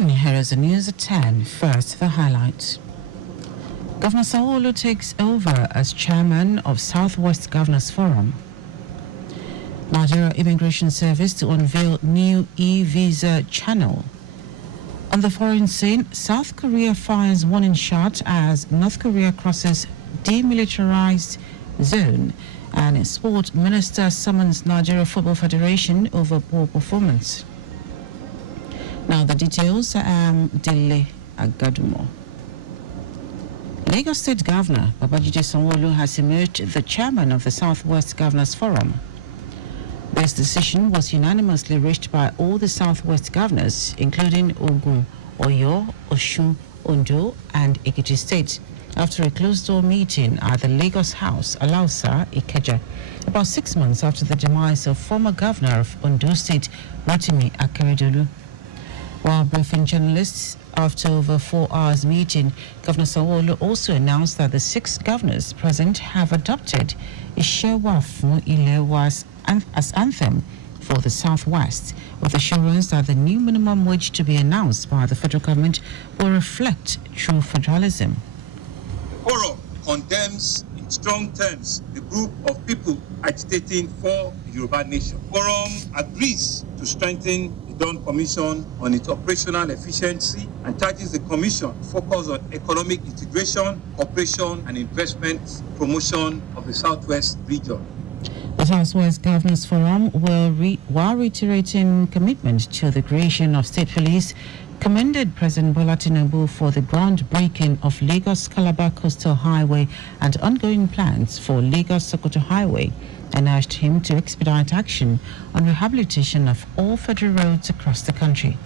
morning, here is the news at 10. First, the highlights. Governor Sanwo-Olu takes over as chairman of Southwest Governors Forum. Nigeria Immigration Service to unveil new e-visa channel. On the foreign scene, South Korea fires warning shot as North Korea crosses demilitarized zone, and Sport Minister summons Nigeria Football Federation over poor performance. Now the details. Dele Agadumo. Lagos State Governor Babajide Sanwo-Olu has emerged the chairman of the Southwest Governors Forum. This decision was unanimously reached by all the Southwest governors, including Ogun, Oyo, Osun, Ondo, and Ekiti State, after a closed-door meeting at the Lagos House, Alausa, Ikeja, about 6 months after the demise of former governor of Ondo State, Rotimi Akeredolu. While briefing journalists after over 4 hours meeting, Governor Sanwo-Olu also announced that the 6 governors present have adopted Ishewa Fun Ilewa as anthem for the Southwest, with assurance that the new minimum wage to be announced by the federal government will reflect true federalism. The forum condemns in strong terms the group of people agitating for the Yoruba nation. The forum agrees to strengthen the Dawn Commission on its operational efficiency and charges the Commission to focus on economic integration, cooperation, and investment promotion of the Southwest region. The Southwest Governors Forum while reiterating commitment to the creation of state police, commended President Bola Tinubu for the groundbreaking of Lagos-Calabar Coastal Highway and ongoing plans for Lagos-Sokoto Highway, and urged him to expedite action on rehabilitation of all federal roads across the country.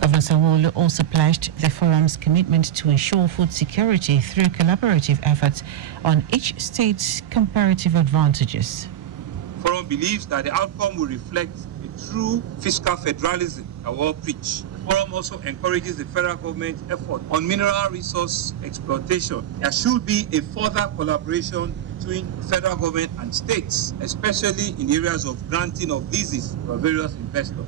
Governor Sanwo-Olu also pledged the forum's commitment to ensure food security through collaborative efforts on each state's comparative advantages. The forum believes that the outcome will reflect a true fiscal federalism that we all preach. The forum also encourages the federal government's effort on mineral resource exploitation. There should be a further collaboration between the federal government and states, especially in areas of granting of leases for various investors.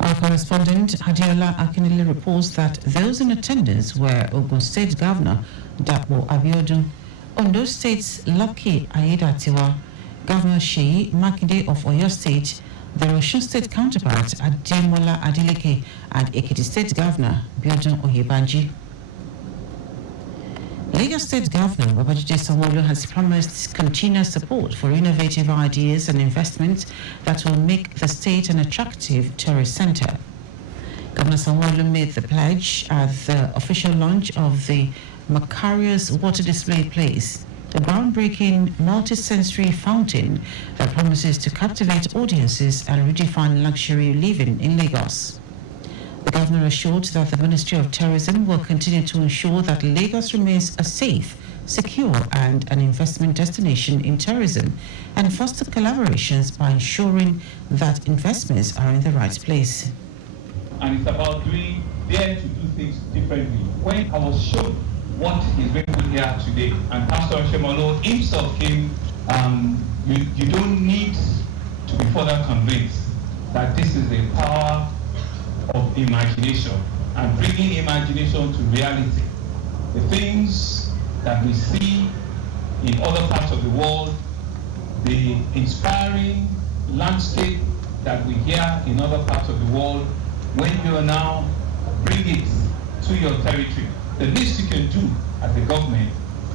Our correspondent Adiola Akinele reports that those in attendance were Ogun State Governor Dapo Abiodun, Ondo State's Lucky Ayedatiwa, Governor Sheyi Makinde of Oyo State, the Osun State counterpart Ademola Adeleke, and Ekiti State Governor Biodun Oyebanji. Lagos State Governor Babajide Sanwo-Olu has promised continuous support for innovative ideas and investments that will make the state an attractive tourist center. Governor Sanwo-Olu made the pledge at the official launch of the Macarius Water Display Place, a groundbreaking multi-sensory fountain that promises to captivate audiences and redefine luxury living in Lagos. The governor assured that the Ministry of Tourism will continue to ensure that Lagos remains a safe, secure, and an investment destination in tourism, and foster collaborations by ensuring that investments are in the right place. And it's about daring to do things differently. When I was shown what is going on here today, and Pastor Shemalo himself came, you don't need to be further convinced that this is the power of imagination and bringing imagination to reality. The things that we see in other parts of the world, the inspiring landscape that we hear in other parts of the world, when you now bring it to your territory, the least you can do as a government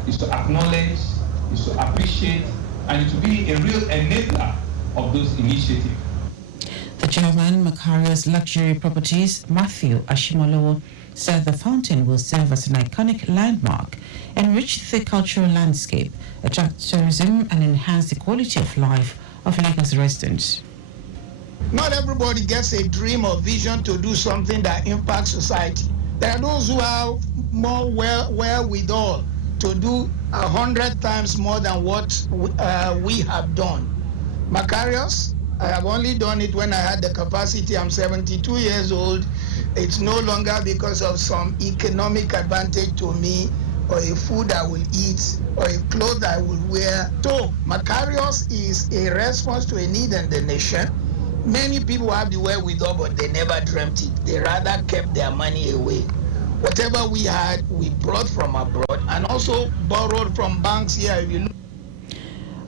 is to acknowledge, is to appreciate, and to be a real enabler of those initiatives. The chairman, Macarius Luxury Properties, Matthew Ashimolowo, said the fountain will serve as an iconic landmark, enrich the cultural landscape, attract tourism, and enhance the quality of life of Lagos residents. Not everybody gets a dream or vision to do something that impacts society. There are those who have more wherewithal to do 100 times more than what we have done. Macarius, I have only done it when I had the capacity. I'm 72 years old. It's no longer because of some economic advantage to me, or a food I will eat, or a clothes I will wear. So Macarius is a response to a need in the nation. Many people have the wherewithal, but they never dreamt it. They rather kept their money away. Whatever we had, we brought from abroad and also borrowed from banks here. If you look,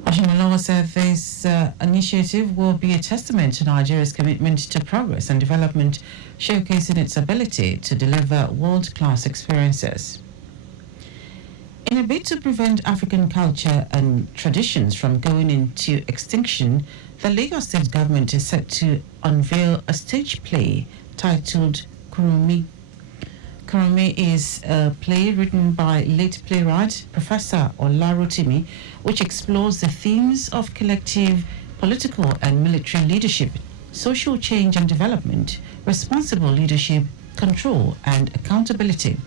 Oshimalowo said this initiative will be a testament to Nigeria's commitment to progress and development, showcasing its ability to deliver world-class experiences. In a bid to prevent African culture and traditions from going into extinction, the Lagos State government is set to unveil a stage play titled Kurumi. Kurumi is a play written by late playwright Professor Olarotimi, which explores the themes of collective political and military leadership, social change and development, responsible leadership, control and accountability.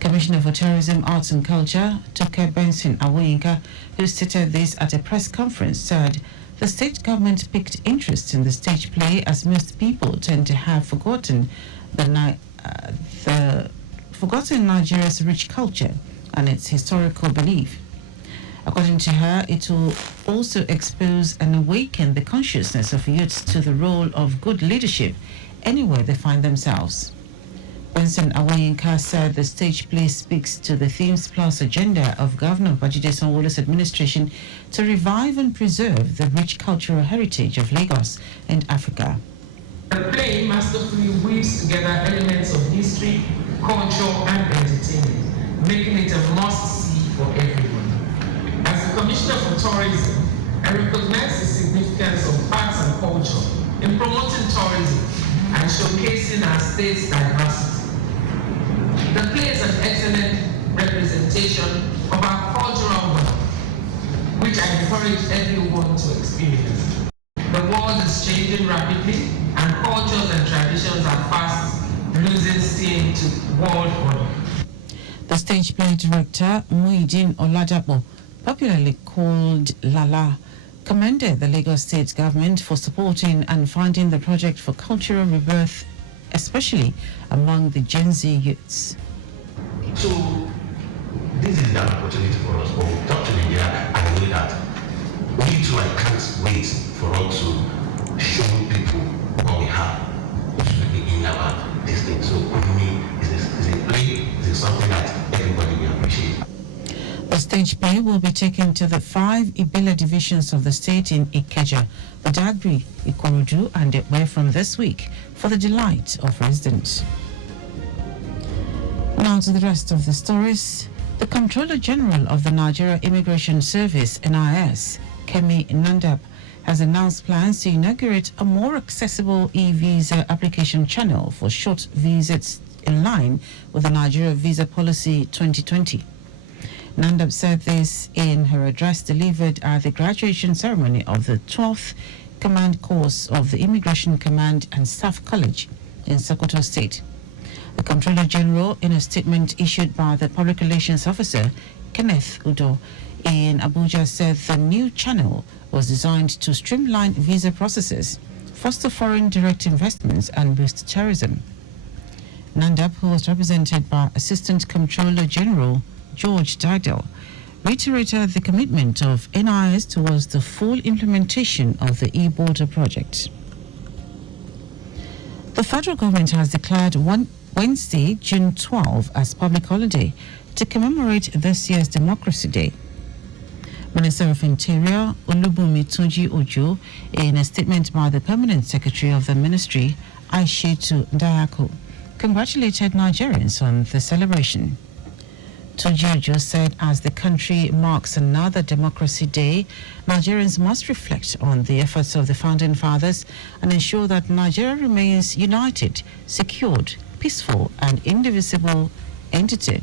Commissioner for Tourism, Arts and Culture, Toke Benson Awoyinka, who stated this at a press conference, said the state government picked interest in the stage play as most people tend to have forgotten forgotten Nigeria's rich culture and its historical belief. According to her, it will also expose and awaken the consciousness of youths to the role of good leadership anywhere they find themselves. Benson Awoyinka said the stage play speaks to the Themes Plus agenda of Governor Babajide Sanwo-Olu's administration to revive and preserve the rich cultural heritage of Lagos and Africa. The play masterfully weaves together elements of history, culture, and entertainment, making it a must-see for everyone. As the Commissioner for Tourism, I recognize the significance of arts and culture in promoting tourism and showcasing our state's diversity. The play is an excellent representation of our cultural wealth, which I encourage everyone to experience. The world is changing rapidly, and cultures and traditions are fast losing steam to world order. The stage play director, Muideen Oladapo, popularly called Lala, commended the Lagos State government for supporting and funding the project for cultural rebirth, especially among the Gen Z youths. So, this is an opportunity for us, but we talk to Nigeria and know that we too, I can't wait for us to show people what we have, which will be in our this thing. So, for me, it's a play, it's something that everybody will appreciate. The stage play will be taken to the 5 Ibile divisions of the state in Ikeja, Badagry, Ikorodu, and Ekwe from this week for the delight of residents. Now to the rest of the stories. The Comptroller General of the Nigeria Immigration Service, NIS, Kemi Nandab, has announced plans to inaugurate a more accessible e-visa application channel for short visits in line with the Nigeria Visa Policy 2020. Nandab said this in her address delivered at the graduation ceremony of the 12th Command Course of the Immigration Command and Staff College in Sokoto State. The Comptroller General, in a statement issued by the Public Relations Officer, Kenneth Udo, in Abuja, said the new channel was designed to streamline visa processes, foster foreign direct investments, and boost tourism. Nandab, who was represented by Assistant Comptroller General George Didel, reiterated the commitment of NIS towards the full implementation of the e-border project. The federal government has declared Wednesday, June 12, as public holiday to commemorate this year's Democracy Day. Minister of Interior Olubunmi Tunji Ojo, in a statement by the Permanent Secretary of the Ministry, Aishetu Dayako, congratulated Nigerians on the celebration. Tunji Ojo said as the country marks another Democracy Day, Nigerians must reflect on the efforts of the Founding Fathers and ensure that Nigeria remains united, secured, peaceful and indivisible entity.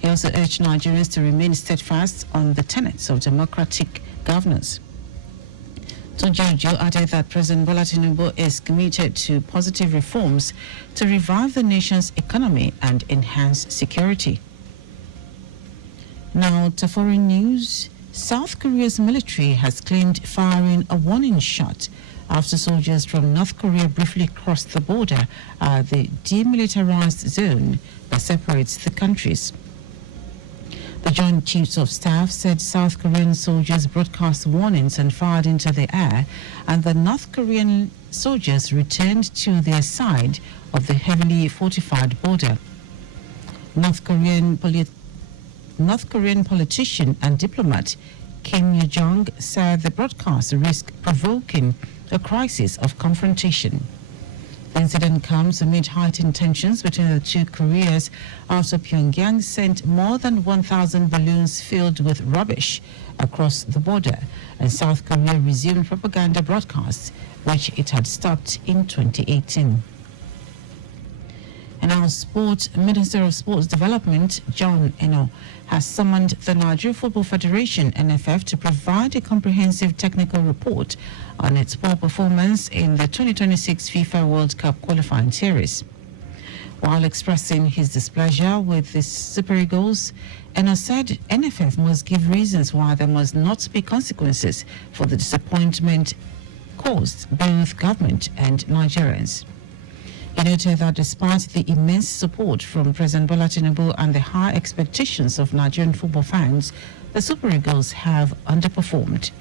He also urged Nigerians to remain steadfast on the tenets of democratic governance. Tunji Ojo added that President Bola Tinubu is committed to positive reforms to revive the nation's economy and enhance security. Now to foreign news. South Korea's military has claimed firing a warning shot after soldiers from North Korea briefly crossed the border at the demilitarized zone that separates the countries. The Joint Chiefs of Staff said South Korean soldiers broadcast warnings and fired into the air, and the North Korean soldiers returned to their side of the heavily fortified border. North Korean politician and diplomat Kim Yo-jong said the broadcast risked provoking a crisis of confrontation. The incident comes amid heightened tensions between the two Koreas after Pyongyang sent more than 1,000 balloons filled with rubbish across the border, and South Korea resumed propaganda broadcasts, which it had stopped in 2018. And our Minister of Sports Development, John Eno, has summoned the Nigeria Football Federation, NFF, to provide a comprehensive technical report on its poor performance in the 2026 FIFA World Cup qualifying series. While expressing his displeasure with the Super Eagles, Eno said NFF must give reasons why there must not be consequences for the disappointment caused both government and Nigerians. He noted that despite the immense support from President Bola Tinubu and the high expectations of Nigerian football fans, the Super Eagles have underperformed.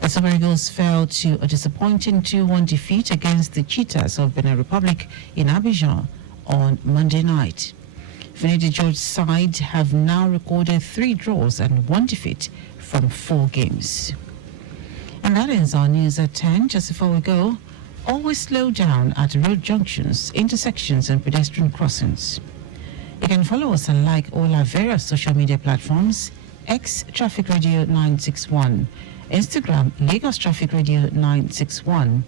The Super Eagles fell to a disappointing 2-1 defeat against the Cheetahs of Benin Republic in Abidjan on Monday night. Finidi George's side have now recorded 3 draws and 1 defeat from 4 games. And that ends our news at 10. Just before we go, always slow down at road junctions, intersections and pedestrian crossings. You can follow us and like all our various social media platforms: X Traffic Radio 961, Instagram Lagos Traffic Radio 961.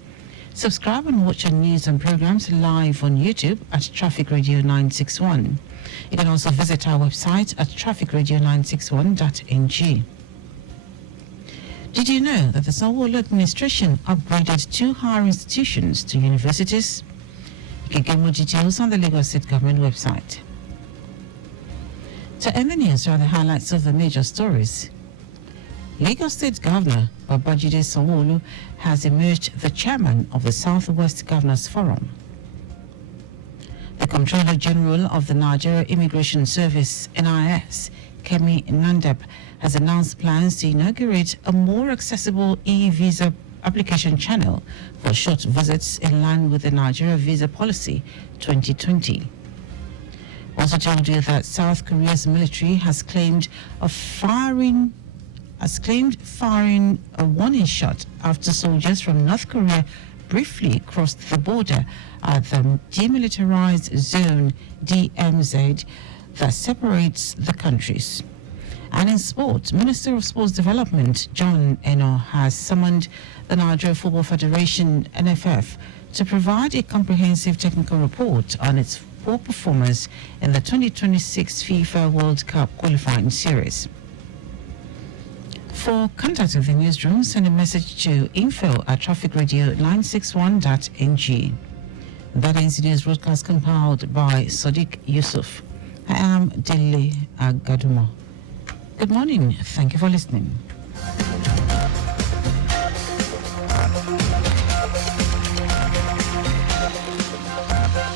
Subscribe and watch our news and programs live on YouTube at Traffic Radio 961. You can also visit our website at trafficradio961.ng. Did you know that the Sanwo-Olu administration upgraded 2 higher institutions to universities? You can get more details on the Lagos State Government website. To end the news are the highlights of the major stories. Lagos State Governor Babajide Sanwo-Olu has emerged the chairman of the Southwest Governors Forum. The Comptroller General of the Nigeria Immigration Service, NIS, Kemi Nandab, has announced plans to inaugurate a more accessible e-visa application channel for short visits in line with the Nigeria Visa Policy 2020. Also told you that South Korea's military has claimed firing a warning shot after soldiers from North Korea briefly crossed the border at the demilitarized zone DMZ that separates the countries. And in sport, Minister of Sports Development John Eno has summoned the Nigeria Football Federation, NFF, to provide a comprehensive technical report on its poor performance in the 2026 FIFA World Cup qualifying series. For contact with the newsroom, send a message to info@trafficradio961.ng. That ends the news broadcast compiled by Sadiq Yusuf. I am Dele Agadumo. Good morning. Thank you for listening.